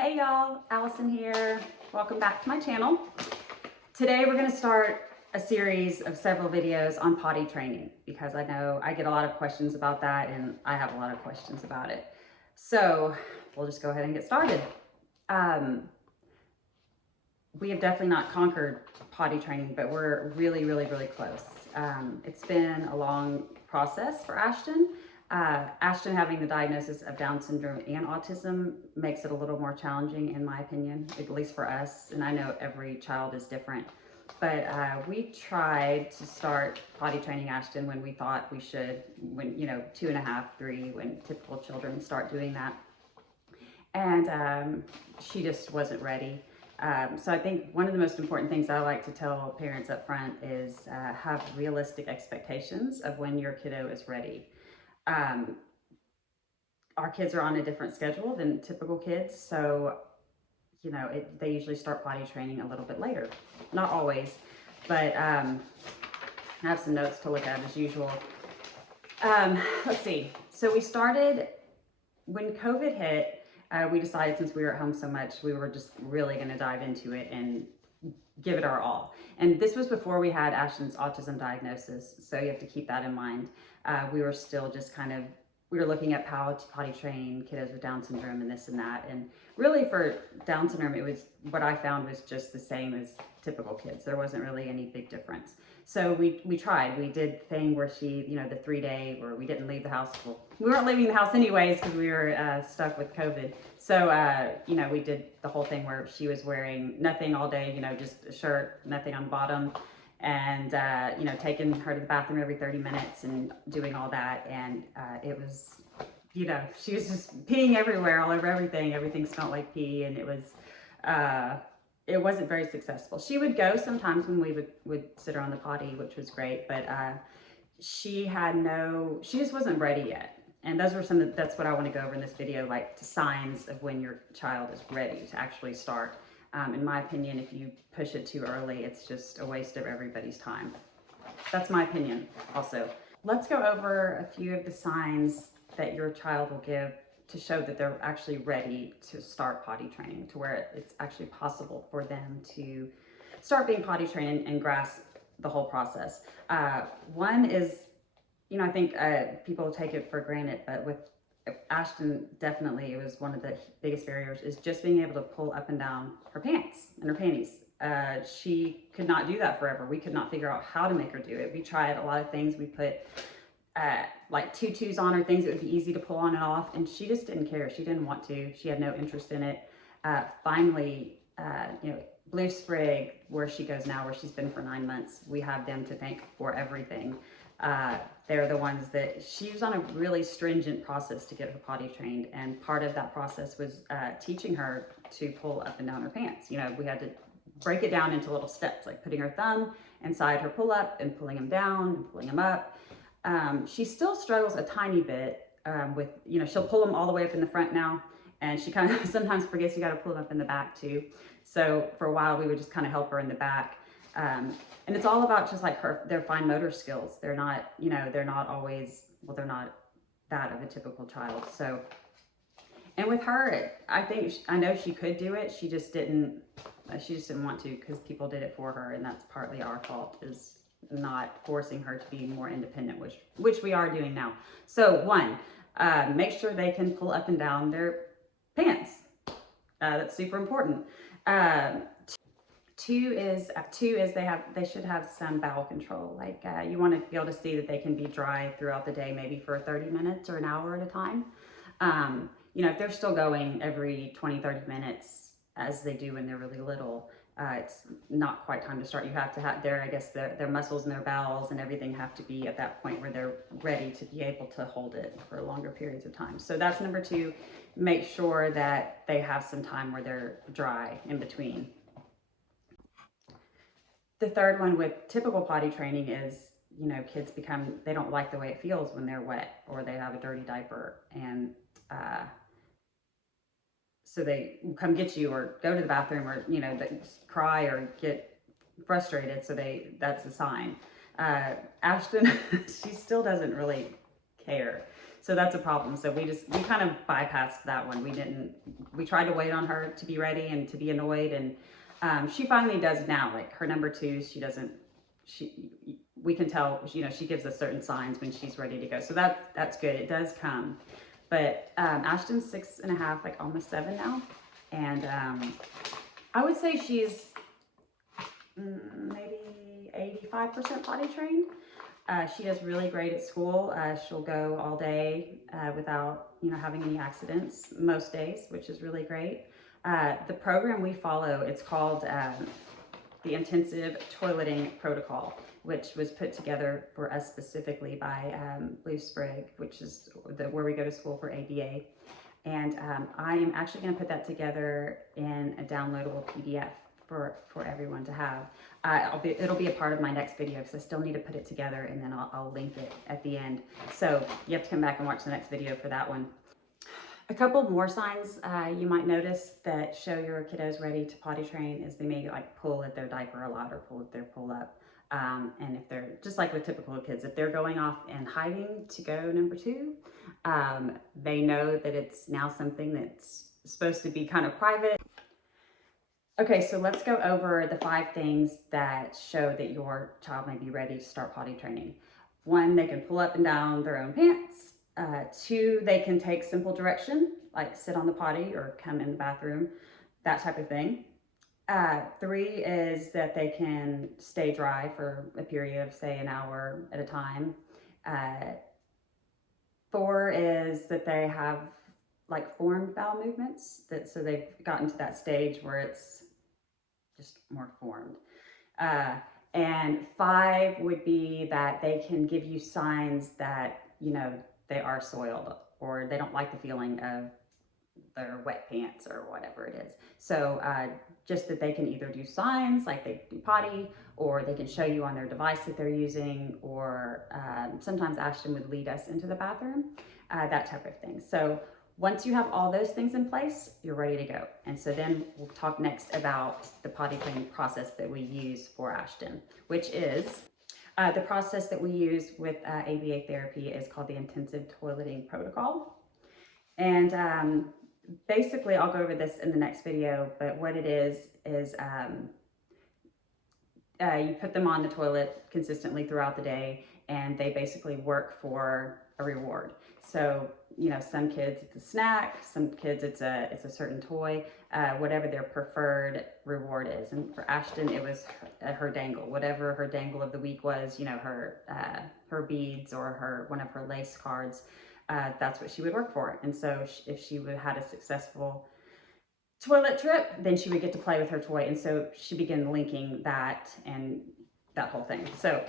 Hey y'all, Allison here. Welcome back to my channel. Today we're going to start a series of several videos on potty training because I know I get a lot of questions about that and I have a lot of questions about it. So we'll just go ahead and get started. We have definitely not conquered potty training, but we're really close. It's been a long process for Ashton. Ashton having the diagnosis of Down syndrome and autism makes it a little more challenging, in my opinion, at least for us. And I know every child is different. But we tried to start potty training Ashton when we thought we should, when, 2.5, 3, when typical children start doing that. And she just wasn't ready. So I think one of the most important things I like to tell parents up front is have realistic expectations of when your kiddo is ready. Our kids are on a different schedule than typical kids, so they usually start potty training a little bit later. Not always, but I have some notes to look at as usual. Let's see. So we started when COVID hit. We decided, since we were at home so much, we were just really going to dive into it and give it our all. And this was before we had Ashton's autism diagnosis, so you have to keep that in mind. We were still just we were looking at how to potty train kiddos with Down syndrome and this and that. And really for Down syndrome, what I found was just the same as typical kids. There wasn't really any big difference. So we tried. We did the thing where she, the 3-day where we didn't leave the house. Well, we weren't leaving the house anyways because we were stuck with COVID. So, we did the whole thing where she was wearing nothing all day, just a shirt, nothing on the bottom. And, taking her to the bathroom every 30 minutes and doing all that. And it was, she was just peeing everywhere, all over everything. Everything smelled like pee, and it wasn't very successful. She would go sometimes when we would sit her on the potty, which was great, but she just wasn't ready yet. And those were that's what I want to go over in this video, like signs of when your child is ready to actually start. In my opinion, if you push it too early, it's just a waste of everybody's time. That's my opinion also. Let's go over a few of the signs that your child will give to show that they're actually ready to start potty training, to where it's actually possible for them to start being potty trained and grasp the whole process. One is, I think people take it for granted, but with Ashton, definitely, it was one of the biggest barriers, is just being able to pull up and down her pants and her panties. She could not do that forever. We could not figure out how to make her do it. We tried a lot of things. We put like tutus on her, things that would be easy to pull on and off, and she just didn't care. She didn't want to. She had no interest in it. Finally, Blue Sprig, where she goes now, where she's been for 9 months, we have them to thank for everything. They're the ones that she was on a really stringent process to get her potty trained, and part of that process was teaching her to pull up and down her pants. We had to break it down into little steps, like putting her thumb inside her pull up and pulling them down and pulling them up. She still struggles a tiny bit with, she'll pull them all the way up in the front now, and she kind of sometimes forgets you got to pull them up in the back too. So for a while we would just kind of help her in the back. And it's all about just like their fine motor skills. They're not, they're not always, they're not that of a typical child. So, and with her, I know she could do it. She just didn't want to, because people did it for her. And that's partly our fault, is not forcing her to be more independent, which we are doing now. So one, make sure they can pull up and down their pants. That's super important. Two is they should have some bowel control. Like you want to be able to see that they can be dry throughout the day, maybe for 30 minutes or an hour at a time. If they're still going every 20-30 minutes as they do when they're really little, it's not quite time to start. You have to have their muscles and their bowels and everything have to be at that point where they're ready to be able to hold it for longer periods of time. So that's number 2. Make sure that they have some time where they're dry in between. The third one with typical potty training is, kids they don't like the way it feels when they're wet or they have a dirty diaper. And so they come get you or go to the bathroom or, they cry or get frustrated. So that's a sign. Ashton, she still doesn't really care. So that's a problem. So we kind of bypassed that one. We tried to wait on her to be ready and to be annoyed. And she finally does now. Like her number 2s, we can tell, you know, she gives us certain signs when she's ready to go. So that's good. It does come. But Ashton's 6.5, like almost 7 now. And I would say she's maybe 85% potty trained. She does really great at school. She'll go all day without, you know, having any accidents most days, which is really great. The program we follow, it's called the Intensive Toileting Protocol, which was put together for us specifically by Blue Sprig, which is where we go to school for ABA. And I am actually going to put that together in a downloadable PDF for everyone to have. It'll be a part of my next video because I still need to put it together, and then I'll link it at the end. So you have to come back and watch the next video for that one. A couple more signs you might notice that show your kiddo's ready to potty train is they may like pull at their diaper a lot or pull at their pull up. And if they're, just like with typical kids, if they're going off and hiding to go number 2, they know that it's now something that's supposed to be kind of private. Okay, so let's go over the 5 things that show that your child may be ready to start potty training. 1, they can pull up and down their own pants. 2, they can take simple direction, like sit on the potty or come in the bathroom, that type of thing. 3 is that they can stay dry for a period of, say, an hour at a time. 4 is that they have like formed bowel movements, so they've gotten to that stage where it's just more formed. And 5 would be that they can give you signs that, you know, they are soiled or they don't like the feeling of their wet pants or whatever it is. So just that they can either do signs like they do potty, or they can show you on their device that they're using, or sometimes Ashton would lead us into the bathroom, that type of thing. So once you have all those things in place, you're ready to go. And so then we'll talk next about the potty training process that we use for Ashton, which is the process that we use with ABA therapy is called the Intensive Toileting Protocol. And basically, I'll go over this in the next video, but what it is you put them on the toilet consistently throughout the day, and they basically work for a reward. So, you know, some kids it's a snack, some kids it's a certain toy, whatever their preferred reward is. And for Ashton, it was her dangle, whatever her dangle of the week was, you know, her beads or one of her lace cards. That's what she would work for. And so if she would had a successful toilet trip, then she would get to play with her toy. And so she began linking that and that whole thing. So